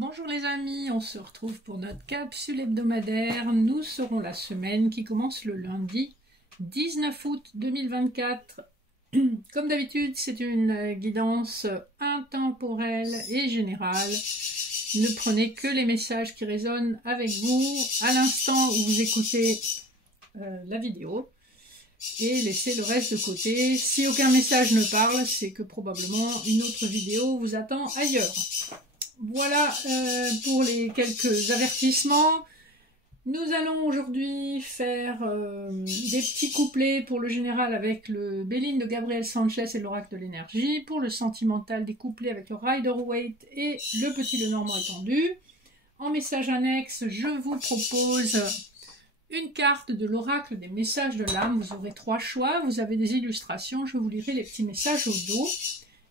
Bonjour les amis, on se retrouve pour notre capsule hebdomadaire. Nous serons la semaine qui commence le lundi 19 août 2024. Comme d'habitude, c'est une guidance intemporelle et générale. Ne prenez que les messages qui résonnent avec vous à l'instant où vous écoutez la vidéo et laissez le reste de côté. Si aucun message ne parle, c'est que probablement une autre vidéo vous attend ailleurs. Voilà pour les quelques avertissements. Nous allons aujourd'hui faire des petits couplets pour le général avec le Béline de Gabriel Sanchez et l'Oracle de l'énergie. Pour le sentimental, des couplets avec le Rider-Waite et le Petit Lenormand étendu. En message annexe, je vous propose une carte de l'Oracle des messages de l'âme. Vous aurez 3 choix. Vous avez des illustrations. Je vous lirai les petits messages au dos.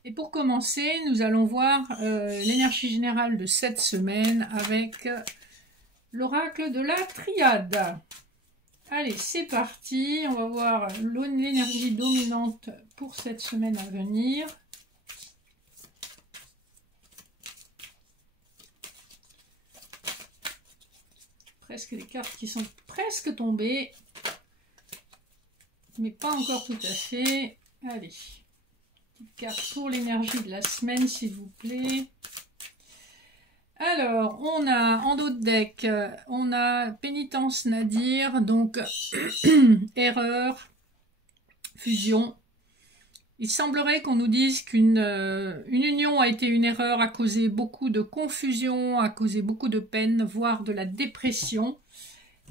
Et pour commencer, nous allons voir l'énergie générale de cette semaine avec l'oracle de la triade. Allez, c'est parti. On va voir l'énergie dominante pour cette semaine à venir. Presque les cartes qui sont presque tombées, mais pas encore tout à fait. Allez. Carte pour l'énergie de la semaine, s'il vous plaît. Alors, on a en dos de deck, on a pénitence Nadir, donc erreur, fusion. Il semblerait qu'on nous dise qu'une union a été une erreur, a causé beaucoup de confusion, a causé beaucoup de peine, voire de la dépression.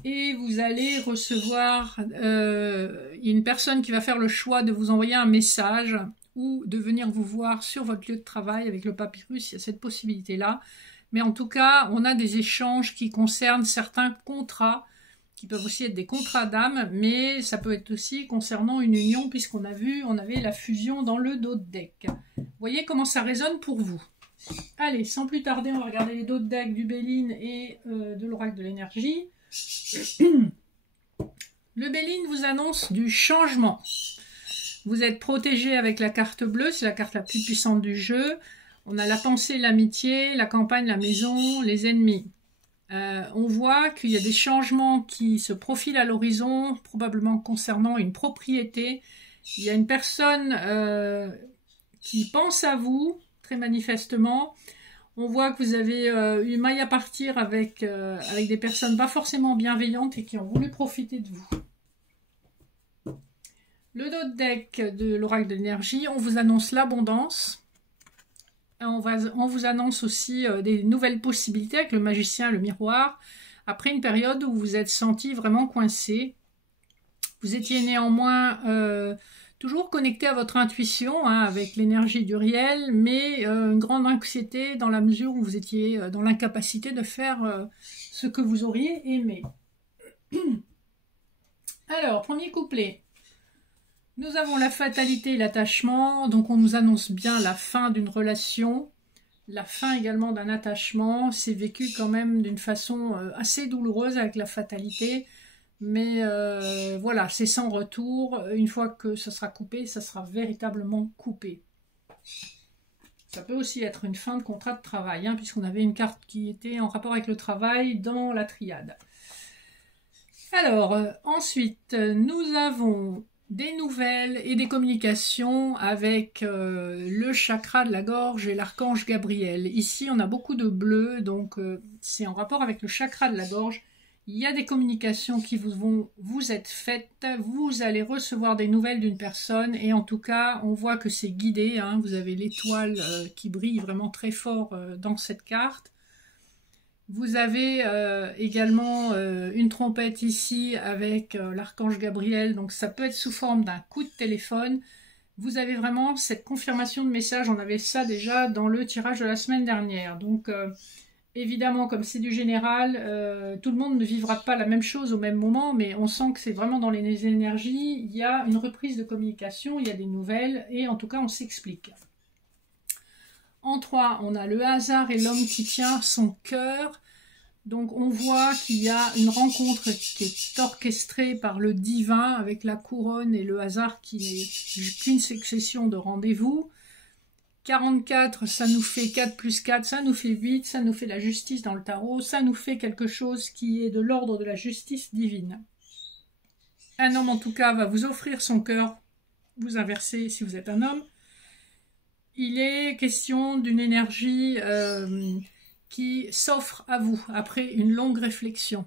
Et vous allez recevoir une personne qui va faire le choix de vous envoyer un message ou de venir vous voir sur votre lieu de travail avec le papyrus. Il y a cette possibilité-là. Mais en tout cas, on a des échanges qui concernent certains contrats, qui peuvent aussi être des contrats d'âme, mais ça peut être aussi concernant une union, puisqu'on a vu, on avait la fusion dans le dos de deck. Vous voyez comment ça résonne pour vous. Allez, sans plus tarder, on va regarder les dos de deck du Béline et de l'Oracle de l'énergie. Le Béline vous annonce du changement. Vous êtes protégé avec la carte bleue, c'est la carte la plus puissante du jeu. On a la pensée, l'amitié, la campagne, la maison, les ennemis. On voit qu'il y a des changements qui se profilent à l'horizon, probablement concernant une propriété. Il y a une personne qui pense à vous, très manifestement. On voit que vous avez eu maille à partir avec des personnes pas forcément bienveillantes et qui ont voulu profiter de vous. Le dos de deck de l'oracle de l'énergie, on vous annonce l'abondance. On vous annonce aussi des nouvelles possibilités avec le magicien, le miroir. Après une période où vous vous êtes senti vraiment coincé. Vous étiez néanmoins toujours connecté à votre intuition, hein, avec l'énergie du réel, mais une grande anxiété dans la mesure où vous étiez dans l'incapacité de faire ce que vous auriez aimé. Alors, premier couplet. Nous avons la fatalité et l'attachement, donc on nous annonce bien la fin d'une relation, la fin également d'un attachement. C'est vécu quand même d'une façon assez douloureuse avec la fatalité, mais voilà, c'est sans retour. Une fois que ça sera coupé, ça sera véritablement coupé. Ça peut aussi être une fin de contrat de travail, hein, puisqu'on avait une carte qui était en rapport avec le travail dans la triade. Alors, ensuite, nous avons des nouvelles et des communications avec le chakra de la gorge et l'archange Gabriel. Ici, on a beaucoup de bleu, donc c'est en rapport avec le chakra de la gorge. Il y a des communications qui vont vous être faites. Vous allez recevoir des nouvelles d'une personne et en tout cas, on voit que c'est guidé. Hein, vous avez l'étoile qui brille vraiment très fort dans cette carte. Vous avez également une trompette ici avec l'archange Gabriel, donc ça peut être sous forme d'un coup de téléphone. Vous avez vraiment cette confirmation de message, on avait ça déjà dans le tirage de la semaine dernière. Donc évidemment, comme c'est du général, tout le monde ne vivra pas la même chose au même moment, mais on sent que c'est vraiment dans les énergies, il y a une reprise de communication, il y a des nouvelles, et en tout cas on s'explique. En 3, on a le hasard et l'homme qui tient son cœur. Donc on voit qu'il y a une rencontre qui est orchestrée par le divin avec la couronne et le hasard qui n'est qu'une succession de rendez-vous. 44, ça nous fait 4 plus 4, ça nous fait 8, ça nous fait la justice dans le tarot, ça nous fait quelque chose qui est de l'ordre de la justice divine. Un homme en tout cas va vous offrir son cœur, vous inversez si vous êtes un homme. Il est question d'une énergie qui s'offre à vous après une longue réflexion.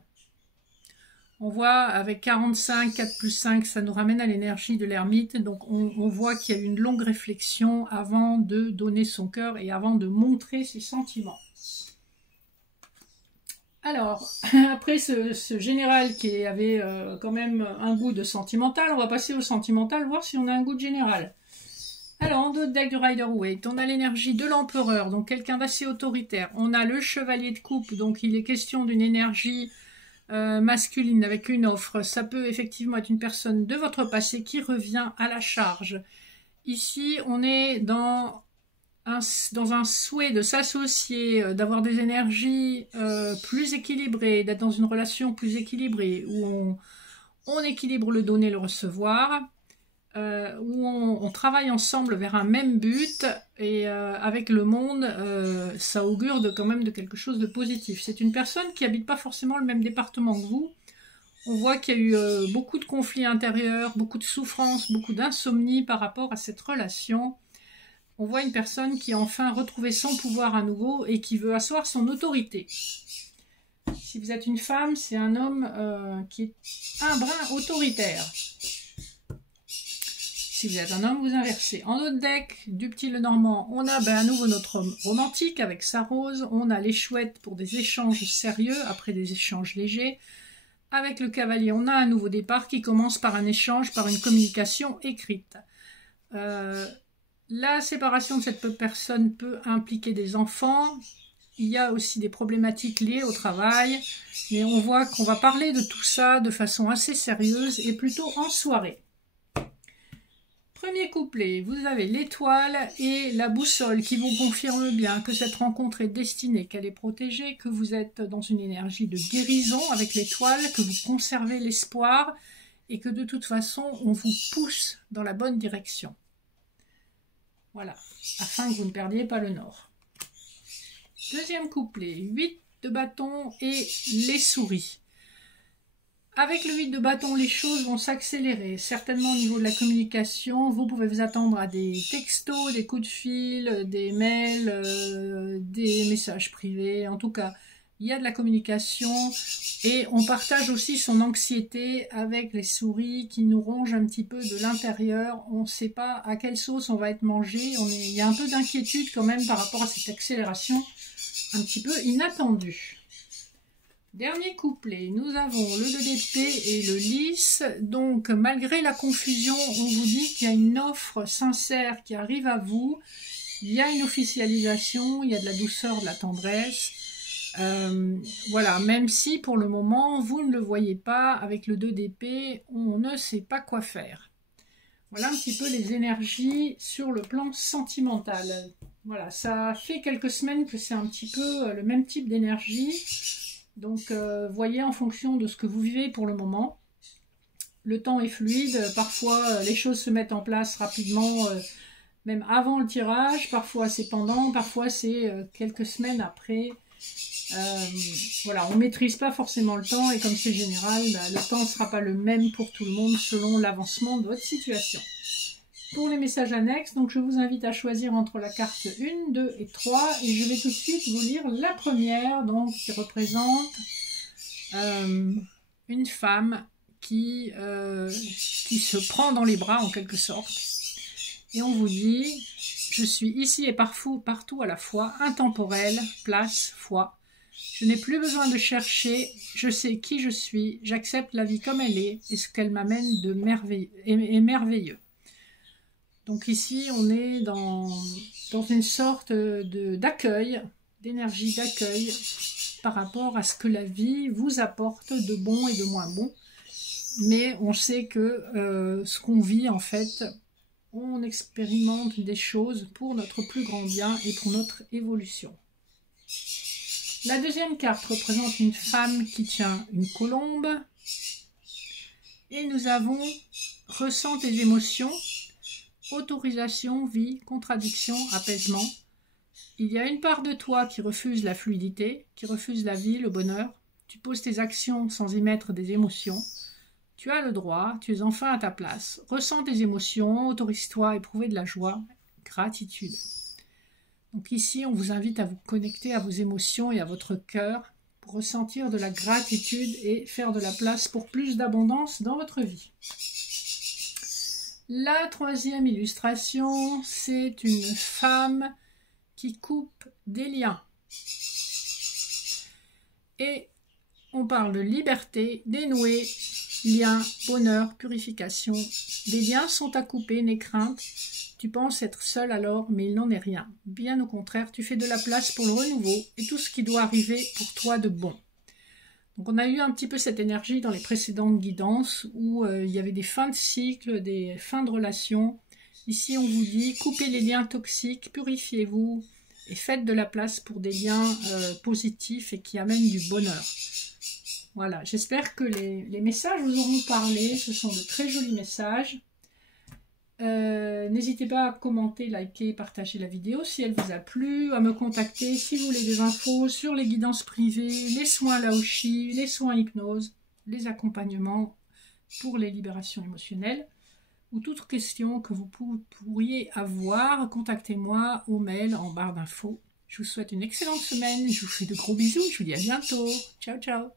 On voit avec 45, 4 plus 5, ça nous ramène à l'énergie de l'ermite. Donc on voit qu'il y a eu une longue réflexion avant de donner son cœur et avant de montrer ses sentiments. Alors, après ce général qui avait quand même un goût de sentimental, on va passer au sentimental, voir si on a un goût de général. Alors, en dos de deck du Rider-Waite, on a l'énergie de l'empereur, donc quelqu'un d'assez autoritaire. On a le chevalier de coupe, donc il est question d'une énergie masculine avec une offre. Ça peut effectivement être une personne de votre passé qui revient à la charge. Ici, on est dans un souhait de s'associer, d'avoir des énergies plus équilibrées, d'être dans une relation plus équilibrée, où on équilibre le donner et le recevoir, où on travaille ensemble vers un même but, et avec le monde, ça augure quand même de quelque chose de positif. C'est une personne qui n'habite pas forcément le même département que vous. On voit qu'il y a eu beaucoup de conflits intérieurs, beaucoup de souffrances, beaucoup d'insomnie par rapport à cette relation. On voit une personne qui a enfin retrouvé son pouvoir à nouveau et qui veut asseoir son autorité. Si vous êtes une femme, c'est un homme qui est un brin autoritaire. Si vous êtes un homme, vous inversez. En autre deck du petit Lenormand, on a à nouveau notre homme romantique avec sa rose. On a les chouettes pour des échanges sérieux après des échanges légers. Avec le cavalier, on a un nouveau départ qui commence par un échange, par une communication écrite. La séparation de cette personne peut impliquer des enfants. Il y a aussi des problématiques liées au travail. Mais on voit qu'on va parler de tout ça de façon assez sérieuse et plutôt en soirée. Premier couplet, vous avez l'étoile et la boussole qui vous confirment bien que cette rencontre est destinée, qu'elle est protégée, que vous êtes dans une énergie de guérison avec l'étoile, que vous conservez l'espoir et que de toute façon, on vous pousse dans la bonne direction. Voilà, afin que vous ne perdiez pas le nord. Deuxième couplet, 8 de bâton et les souris. Avec le 8 de bâton, les choses vont s'accélérer, certainement au niveau de la communication. Vous pouvez vous attendre à des textos, des coups de fil, des mails, des messages privés. En tout cas, il y a de la communication et on partage aussi son anxiété avec les souris qui nous rongent un petit peu de l'intérieur. On ne sait pas à quelle sauce on va être mangé. Il y a un peu d'inquiétude quand même par rapport à cette accélération un petit peu inattendue. Dernier couplet, nous avons le 2 d'épée et le lys. Donc, malgré la confusion, on vous dit qu'il y a une offre sincère qui arrive à vous. Il y a une officialisation, il y a de la douceur, de la tendresse. Voilà, même si pour le moment, vous ne le voyez pas, avec le 2 d'épée, on ne sait pas quoi faire. Voilà un petit peu les énergies sur le plan sentimental. Voilà, ça fait quelques semaines que c'est un petit peu le même type d'énergie. Donc, voyez en fonction de ce que vous vivez pour le moment. Le temps est fluide, parfois les choses se mettent en place rapidement, même avant le tirage, parfois c'est pendant, parfois c'est quelques semaines après. Voilà, on ne maîtrise pas forcément le temps et comme c'est général, le temps ne sera pas le même pour tout le monde selon l'avancement de votre situation. Pour les messages annexes, donc je vous invite à choisir entre la carte 1, 2 et 3 et je vais tout de suite vous lire la première, donc qui représente une femme qui se prend dans les bras en quelque sorte et on vous dit « Je suis ici et partout à la fois, intemporelle, place, foi. Je n'ai plus besoin de chercher, je sais qui je suis, j'accepte la vie comme elle est et ce qu'elle m'amène de merveilleux. » Donc ici, on est dans une sorte d'accueil, d'énergie d'accueil par rapport à ce que la vie vous apporte de bon et de moins bon. Mais on sait que ce qu'on vit, en fait, on expérimente des choses pour notre plus grand bien et pour notre évolution. La deuxième carte représente une femme qui tient une colombe. Et nous avons « Ressens tes émotions ». autorisation, vie, contradiction, apaisement. Il y a une part de toi qui refuse la fluidité, qui refuse la vie, le bonheur. Tu poses tes actions sans y mettre des émotions. Tu as le droit, tu es enfin à ta place. Ressens tes émotions, autorise-toi à éprouver de la joie, gratitude. Donc ici, on vous invite à vous connecter à vos émotions et à votre cœur pour ressentir de la gratitude et faire de la place pour plus d'abondance dans votre vie. La troisième illustration, c'est une femme qui coupe des liens. Et on parle de liberté, dénouer, liens, bonheur, purification. Des liens sont à couper, n'aie crainte. Tu penses être seul alors, mais il n'en est rien. Bien au contraire, tu fais de la place pour le renouveau et tout ce qui doit arriver pour toi de bon. Donc on a eu un petit peu cette énergie dans les précédentes guidances où il y avait des fins de cycle, des fins de relations. Ici on vous dit, coupez les liens toxiques, purifiez-vous et faites de la place pour des liens positifs et qui amènent du bonheur. Voilà, j'espère que les messages vous auront parlé, ce sont de très jolis messages. N'hésitez pas à commenter, liker, partager la vidéo si elle vous a plu, à me contacter si vous voulez des infos sur les guidances privées, les soins Laoshi, les soins hypnose, les accompagnements pour les libérations émotionnelles ou toute question que vous pourriez avoir, contactez-moi au mail en barre d'infos. Je vous souhaite une excellente semaine, je vous fais de gros bisous, je vous dis à bientôt. Ciao, ciao.